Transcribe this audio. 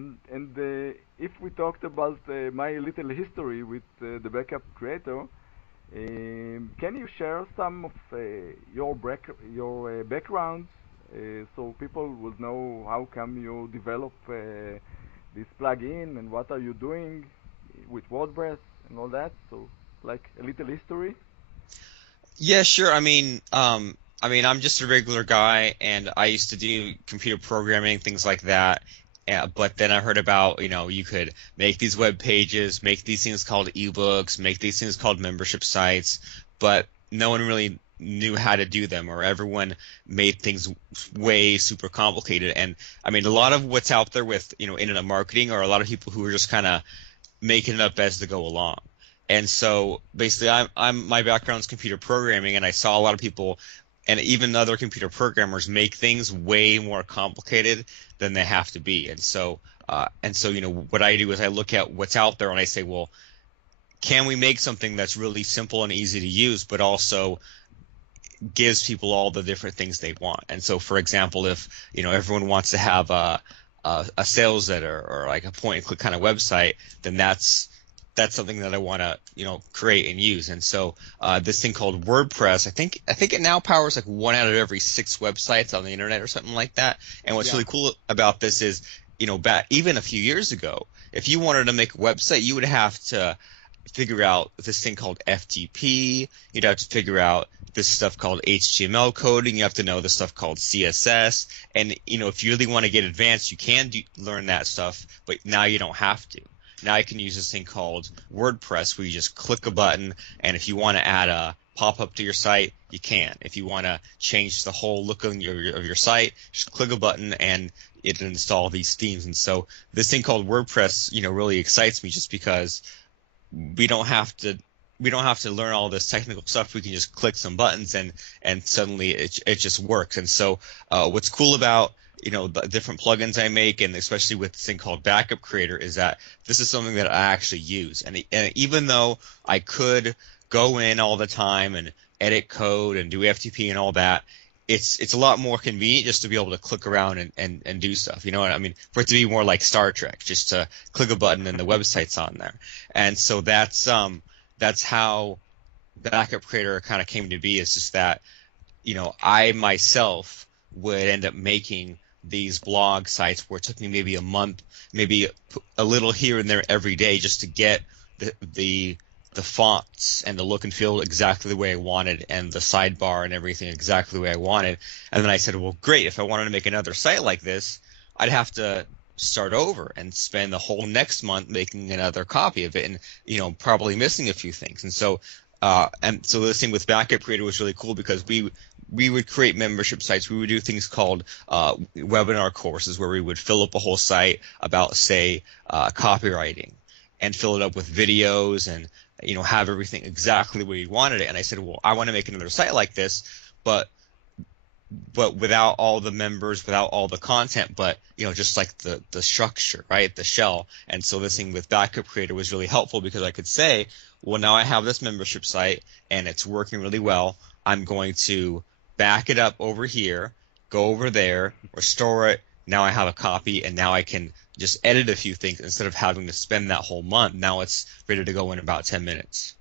And if we talked about my little history with the backup creator, can you share some of your backgrounds so people will know how come you develop this plugin and what are you doing with WordPress and all that? So like a little history. Yeah, sure. I mean, I'm just a regular guy, and I used to do computer programming, things like that. But then I heard about, you could make these web pages, make these things called ebooks, make these things called membership sites, but no one really knew how to do them, or everyone made things way super complicated. And I mean, a lot of what's out there with, internet marketing are a lot of people who are just kind of making it up as they go along. And so basically, my background is computer programming, and I saw a lot of people, and even other computer programmers, make things way more complicated than they have to be. And so what I do is I look at what's out there and I say, well, can we make something that's really simple and easy to use, but also gives people all the different things they want? And so, for example, if everyone wants to have a sales letter or like a point and click kind of website, then that's something that I want to create and use. And so this thing called WordPress, I think it now powers like one out of every six websites on the internet or something like that. And what's Yeah. really cool about this is, back even a few years ago, if you wanted to make a website, you would have to figure out this thing called FTP. You'd have to figure out this stuff called HTML coding. You have to know this stuff called CSS. And if you really want to get advanced, you can learn that stuff, but now you don't have to. Now I can use this thing called WordPress, where you just click a button, and if you want to add a pop-up to your site, you can. If you want to change the whole look of your site, just click a button and it'll install these themes. And so this thing called WordPress, really excites me, just because we don't have to learn all this technical stuff. We can just click some buttons and suddenly it just works. And so what's cool about the different plugins I make, and especially with this thing called Backup Creator, is that this is something that I actually use. And even though I could go in all the time and edit code and do FTP and all that, it's a lot more convenient just to be able to click around and do stuff. You know what I mean? For it to be more like Star Trek, just to click a button and the website's on there. And so that's how Backup Creator kind of came to be. Is just that I myself would end up making these blog sites where it took me maybe a month, maybe a little here and there every day, just to get the fonts and the look and feel exactly the way I wanted, and the sidebar and everything exactly the way I wanted. And then I said, well, great, if I wanted to make another site like this, I'd have to start over and spend the whole next month making another copy of it, and probably missing a few things. And so this thing with Backup Creator was really cool, because we would create membership sites. We would do things called webinar courses, where we would fill up a whole site about, say, copywriting, and fill it up with videos, and have everything exactly the way you wanted it. And I said, well, I want to make another site like this, but without all the members, without all the content, but just like the structure, right, the shell. And so this thing with Backup Creator was really helpful, because I could say, well, now I have this membership site and it's working really well. I'm going to back it up over here, go over there, restore it. Now I have a copy, and now I can just edit a few things instead of having to spend that whole month. Now it's ready to go in about 10 minutes.